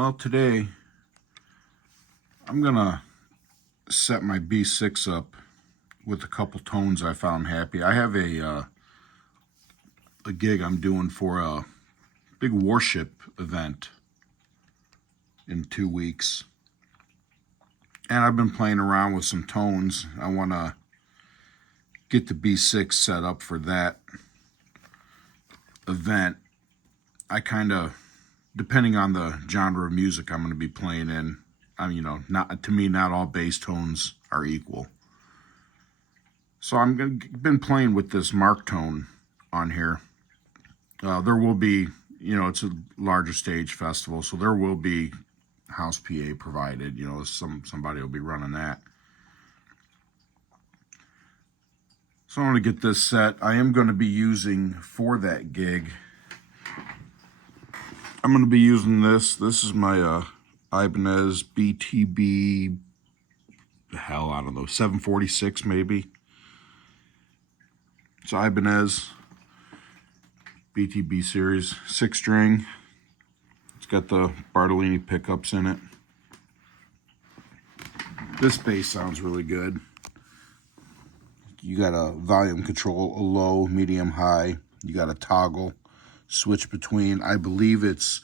Well, today I'm gonna set my B6 up with a couple tones I found happy. I have a gig I'm doing for a big warship event in 2 weeks, and I've been playing around with some tones. I want to get the B6 set up for that event. I kind of, depending on the genre of music I'm going to be playing in, not to me, not all bass tones are equal. So been playing with this mark tone on here. There will be, it's a larger stage festival, so there will be house PA provided. Somebody will be running that. So I'm going to get this set. I am going to be using for that gig. I'm going to be using this. This is my Ibanez BTB. Hell, I don't know, 746 maybe. It's Ibanez BTB series, 6-string. It's got the Bartolini pickups in it. This bass sounds really good. You got a volume control, a low, medium, high. You got a toggle switch between, I believe it's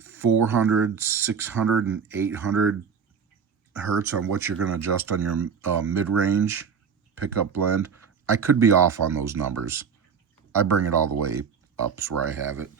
400, 600, and 800 hertz on what you're going to adjust on your mid-range pickup blend. I could be off on those numbers. I bring it all the way up is where I have it.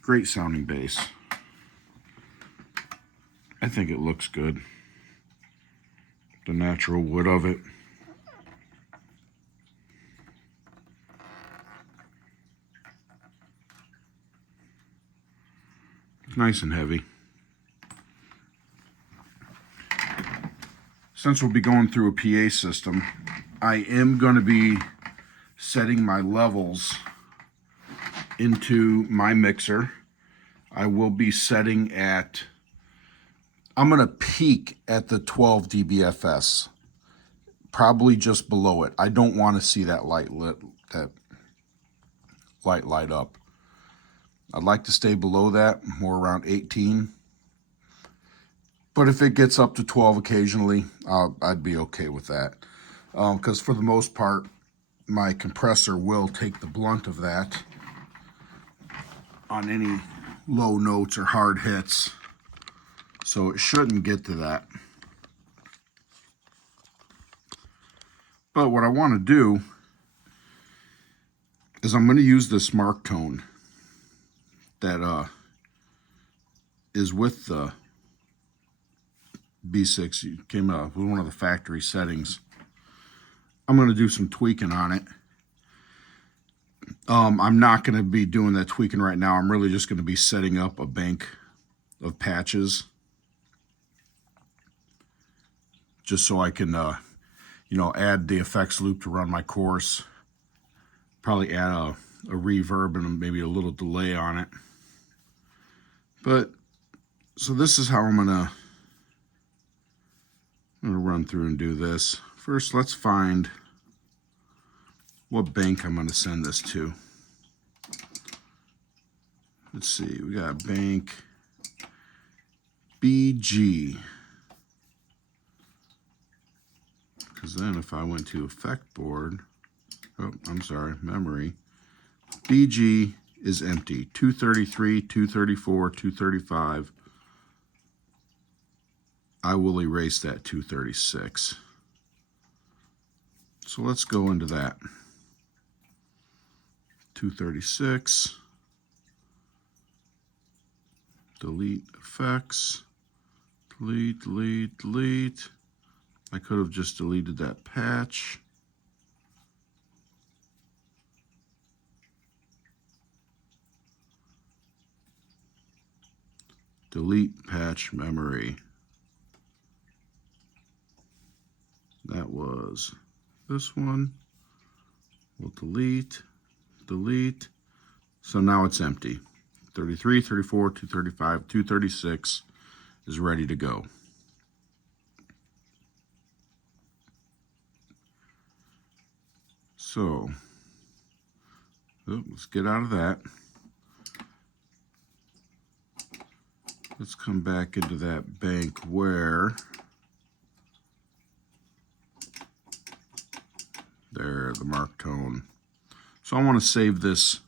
Great sounding bass. I think it looks good. The natural wood of it. It's nice and heavy. Since we'll be going through a PA system, I am going to be setting my levels into my mixer. I will be setting at, I'm going to peak at the 12 dBFS, probably just below it. I don't want to see that light light up. I'd like to stay below that, more around 18. But if it gets up to 12 occasionally, I'd be okay with that. Because for the most part, my compressor will take the blunt of that on any low notes or hard hits. So it shouldn't get to that. But what I want to do is I'm going to use this mark tone that is with the B6. It came out with one of the factory settings. I'm going to do some tweaking on it. I'm not going to be doing that tweaking right now. I'm really just going to be setting up a bank of patches just so I can add the effects loop to run my course. Probably add a reverb and maybe a little delay on it. But so this is how I'm gonna run through and do this. First, let's find what bank I'm gonna send this to. Let's see, we got bank BG. Because then if I went to effect board, memory, BG is empty. 233, 234, 235. I will erase that 236. So let's go into that. 236. Delete effects. Delete, delete, delete. I could have just deleted that patch. Delete patch memory. That was this one. We'll delete, delete. So now it's empty. 33, 34, 235, 236 is ready to go. So let's get out of that. Let's come back into that bank where there, the mark tone. So I want to save this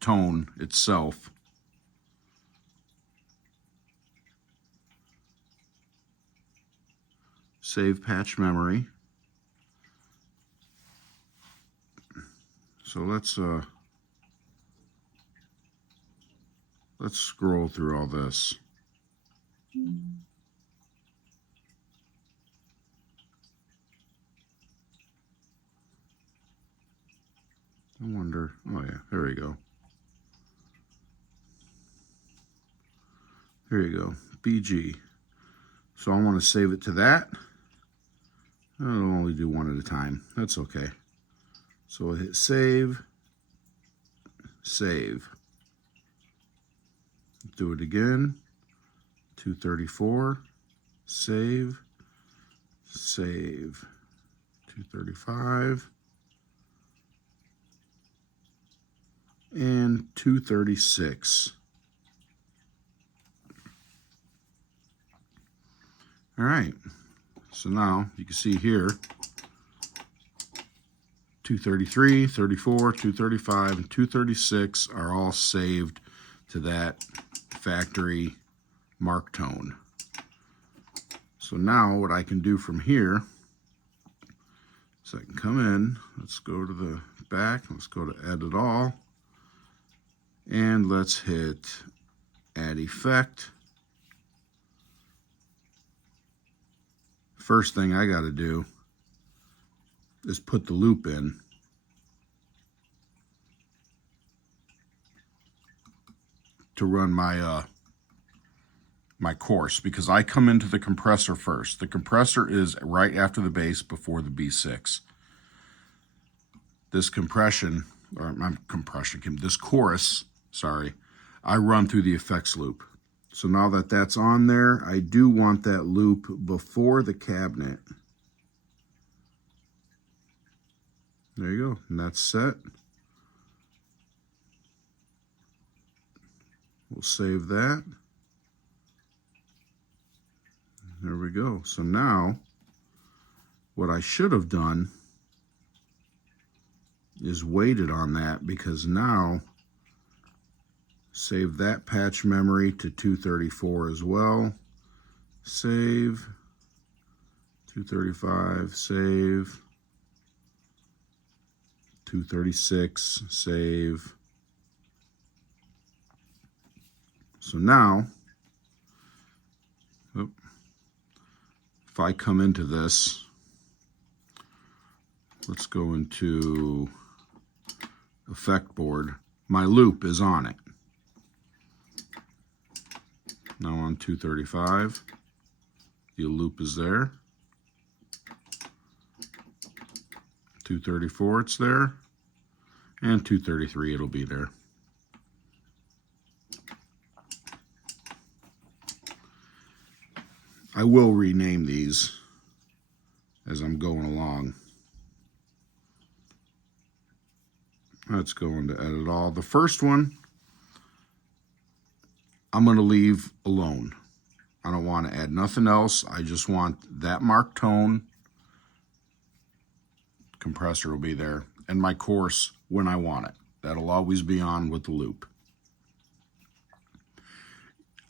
tone itself. Save patch memory. So let's scroll through all this. I wonder, oh yeah, there we go. There you go, BG. So I want to save it to that. I'll only do one at a time. That's okay. So we'll hit save, save. Do it again. 234, save, save. 235 and 236. All right. So now you can see here 233, 34, 235, and 236 are all saved to that factory mark tone. So now what I can do from here is I can come in, let's go to the back, let's go to edit all, and let's hit add effect. First thing I got to do is put the loop in. To run my my course, because I come into the compressor first. The compressor is right after the bass before the B6. This this chorus, sorry, I run through the effects loop. So now that that's on there, I do want that loop before the cabinet. There you go, and that's set. We'll save that. There we go. So now, what I should have done is waited on that, because now, save that patch memory to 234 as well. Save, 235, save, 236, save. So now, if I come into this, let's go into effect board. My loop is on it. Now on 235, the loop is there. 234, it's there. And 233, it'll be there. I will rename these as I'm going along. Let's go into edit all. The first one, I'm going to leave alone. I don't want to add nothing else. I just want that mark tone. Compressor will be there. And my course when I want it. That'll always be on with the loop.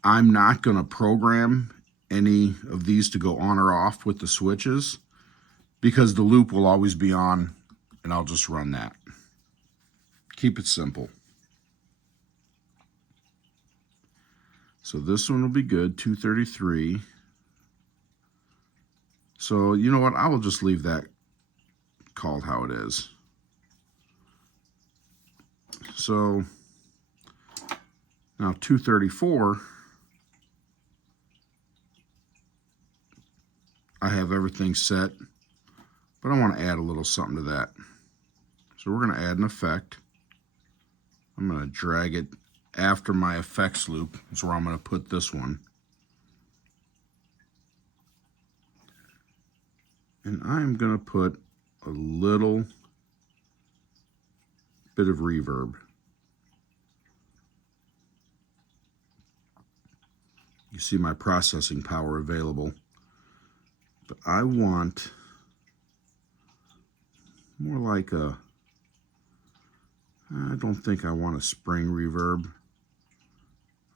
I'm not going to program any of these to go on or off with the switches, because the loop will always be on, and I'll just run that. Keep it simple. So this one will be good, 233. So you know what, I will just leave that called how it is. So now 234, I have everything set, but I want to add a little something to that. So we're going to add an effect. I'm going to drag it after my effects loop. That's where I'm going to put this one. And I'm going to put a little bit of reverb. You You see my processing power available. But I want more like a, I don't think I want a spring reverb.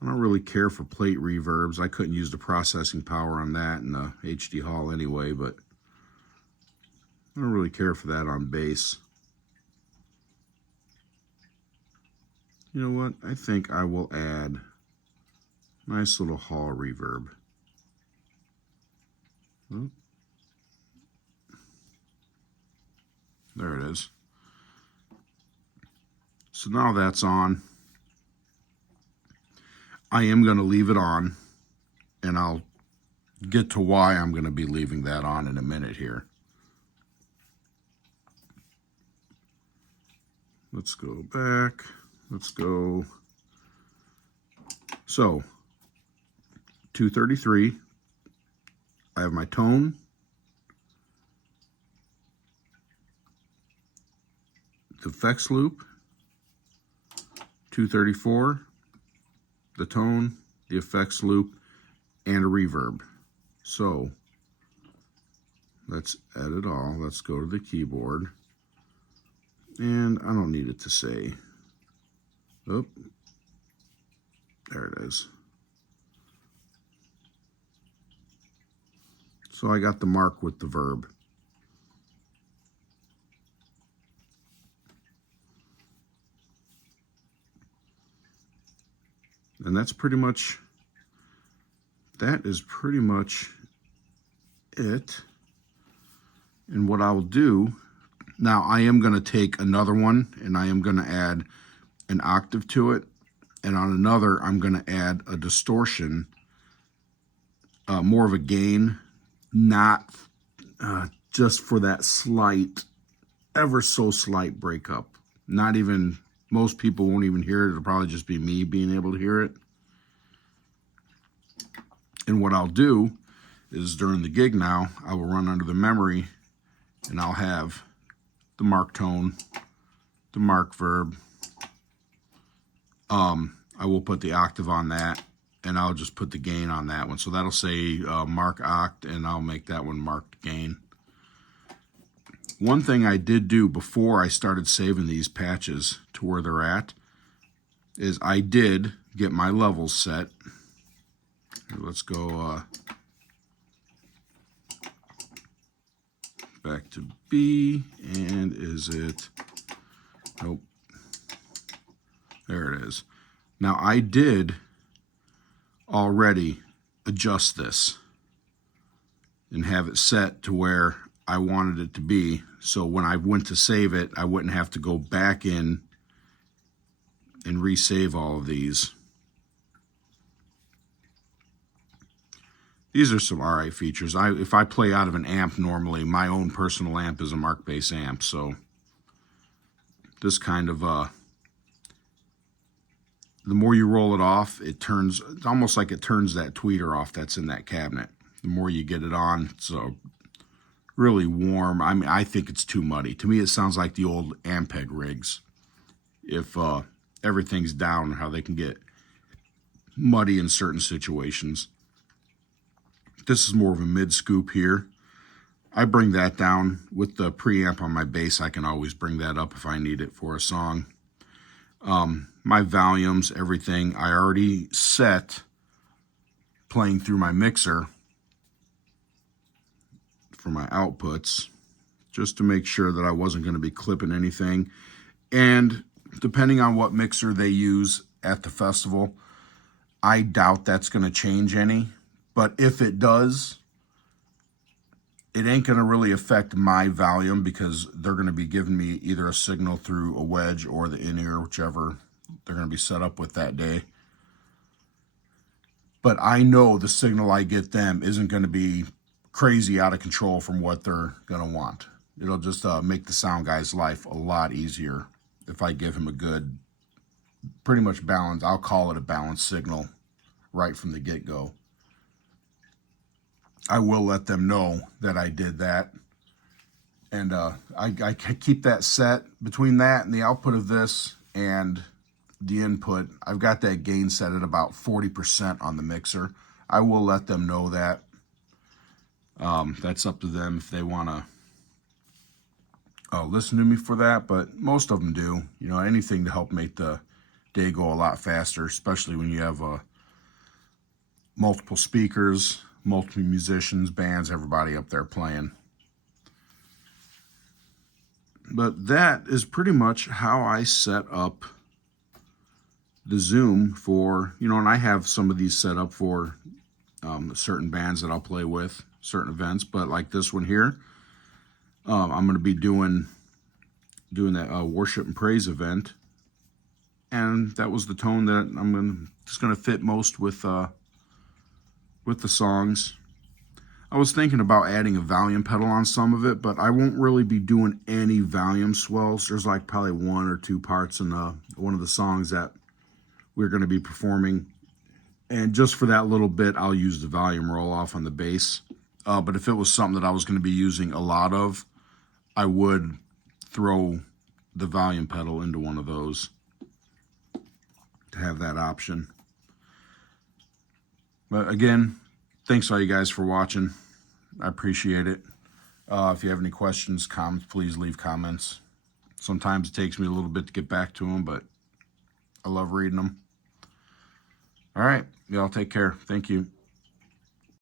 I don't really care for plate reverbs. I couldn't use the processing power on that in the HD Hall anyway, but I don't really care for that on bass. You know what? I think I will add a nice little hall reverb. Oh. There it is. So now that's on. I am going to leave it on, and I'll get to why I'm going to be leaving that on in a minute here. Let's go back. Let's go. So, 233. I have my tone. The effects loop. 234. The tone, the effects loop, and a reverb. So let's add it all. Let's go to the keyboard. And I don't need it to say. Oh, there it is. So I got the mark with the verb. And that's pretty much, that is pretty much it. And what I will do, now I am going to take another one and I am going to add an octave to it. And on another, I'm going to add a distortion, more of a gain, not just for that slight, ever so slight breakup. Not even, most people won't even hear it. It'll probably just be me being able to hear it. And what I'll do is during the gig now, I will run under the memory and I'll have the mark tone, the mark verb. I will put the octave on that and I'll just put the gain on that one. So that'll say mark oct and I'll make that one marked gain. One thing I did do before I started saving these patches to where they're at is I did get my levels set. Let's go back to B, and is it, nope, there it is. Now I did already adjust this and have it set to where I wanted it to be, so when I went to save it, I wouldn't have to go back in and resave all of these. These are some alright features. If I play out of an amp normally, my own personal amp is a Mark bass amp, so this kind of, the more you roll it off, it's almost like it turns that tweeter off that's in that cabinet. The more you get it on, it's really warm. I mean, I think it's too muddy. To me, it sounds like the old Ampeg rigs. If everything's down, how they can get muddy in certain situations. This is more of a mid scoop here. I bring that down with the preamp on my bass. I can always bring that up if I need it for a song. My volumes, everything, I already set playing through my mixer for my outputs, just to make sure that I wasn't going to be clipping anything. And depending on what mixer they use at the festival, I doubt that's going to change any. But if it does, it ain't going to really affect my volume because they're going to be giving me either a signal through a wedge or the in-ear, whichever they're going to be set up with that day. But I know the signal I get them isn't going to be crazy out of control from what they're going to want. It'll just make the sound guy's life a lot easier if I give him a good, pretty much balanced, I'll call it a balanced signal right from the get-go. I will let them know that I did that. And I keep that set between that and the output of this and the input. I've got that gain set at about 40% on the mixer. I will let them know that. That's up to them if they want to listen to me for that, but most of them do. You know, anything to help make the day go a lot faster, especially when you have multiple speakers, multiple musicians, bands, everybody up there playing. But that is pretty much how I set up the Zoom for, you know, and I have some of these set up for certain bands that I'll play with, certain events, but like this one here, I'm going to be doing that worship and praise event, and that was the tone that I'm just going to fit most with the songs. I was thinking about adding a volume pedal on some of it, but I won't really be doing any volume swells. There's like probably 1 or 2 parts in one of the songs that we're going to be performing, and just for that little bit, I'll use the volume roll off on the bass. But if it was something that I was going to be using a lot of, I would throw the volume pedal into one of those to have that option. But again, thanks all you guys for watching. I appreciate it. If you have any questions, comments, please leave comments. Sometimes it takes me a little bit to get back to them, but I love reading them. All right, y'all take care. Thank you.